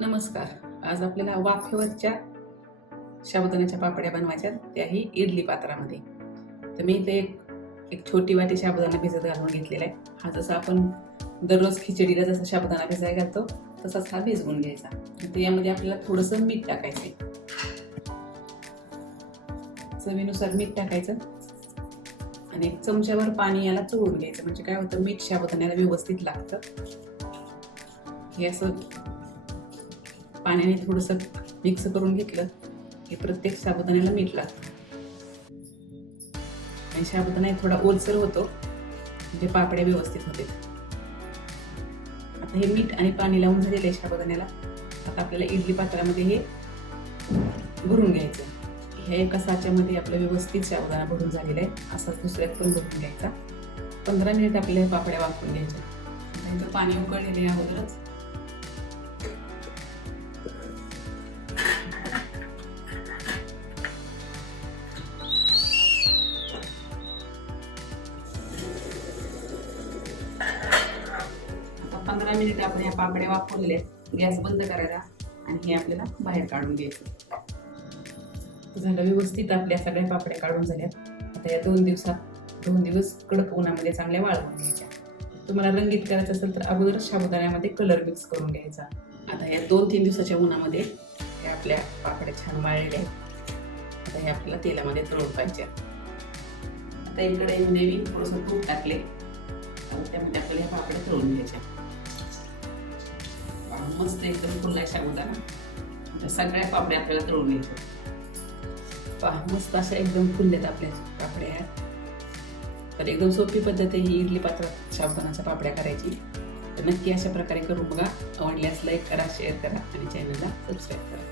नमस्कार. आज आपल्याला वाफेवरच्या साबुदाण्याच्या पापड्या बनवायच्या, त्याही इडली पात्रामध्ये. तर मी इथे एक छोटी वाटी साबुदाणा भिजत घालून घेतलेला आहे. हा जसा आपण दररोज खिचडीला जसा साबुदाणा भिजाय घालतो तसाच हा भिजवून घ्यायचा. तर यामध्ये आपल्याला थोडंसं मीठ टाकायचंय, चवीनुसार मीठ टाकायचं आणि एक चमच्यावर पाणी याला चोळून घ्यायचं. म्हणजे काय होतं, मीठ साबुदाण्याला व्यवस्थित लागतं. हे असं पाण्याने थोडंसं मिक्स करून घेतलं की प्रत्येक साबुदाण्याला मीठ लागतं आणि साबुदाणा थोडा ओलसर होतो, म्हणजे पापड्या व्यवस्थित होते. आता हे मीठ आणि पाणी लावून झालेलं आहे साबुदाण्याला. आता आपल्याला इडली पात्रामध्ये हे भरून घ्यायचं. ह्या एका साच्यामध्ये आपलं व्यवस्थित साबुदाणा भरून झालेला आहे. असाच दुसऱ्यात पण भरून घ्यायचा. 15 मिनिट आपल्याला पापड्या वाफवून घ्यायच्या. नंतर पाणी उकळलेले अगोदरच आता 15 मिनिट आपण या पापड्या वाफवलेल्या आहेत. गॅस बंद करायचा आणि हे आपल्याला बाहेर काढून घ्यायचं. झालं व्यवस्थित आपल्या सगळ्या पापड्या काढून झाल्यात. आता या 2 दिवस कडक उन्हामध्ये चांगल्या वाळवून घ्यायच्या. तुम्हाला रंगीत करायचं असेल तर अगोदर साबुदाण्यामध्ये कलर मिक्स करून घ्यायचा. आता या 2-3 दिवसाच्या उन्हामध्ये हे आपल्या पापड्या छान वाळलेल्या आहेत. आता हे आपल्याला तेलामध्ये तळून पाहिजे. आता इकडे मी थोडंसं तूप टाकले आणि त्यामध्ये आपल्याला ह्या पापड्या तळून घ्यायच्या. मस्त एकदम फुलला साबुदाणा. आता सगळ्या पापड्या आपल्याला तळून घ्यायच्या. पहा, मस्त अशा एकदम फुलल्यात आपल्या पापड्या ह्या. तर एकदम सोपी पद्धत आहे ही इडली पात्रात साबुदाण्याच्या पापड्या करायची. तर नक्की अशा प्रकारे करून बघा. आवडल्यास लाईक करा, शेअर करा आणि चॅनलला सबस्क्राईब करा.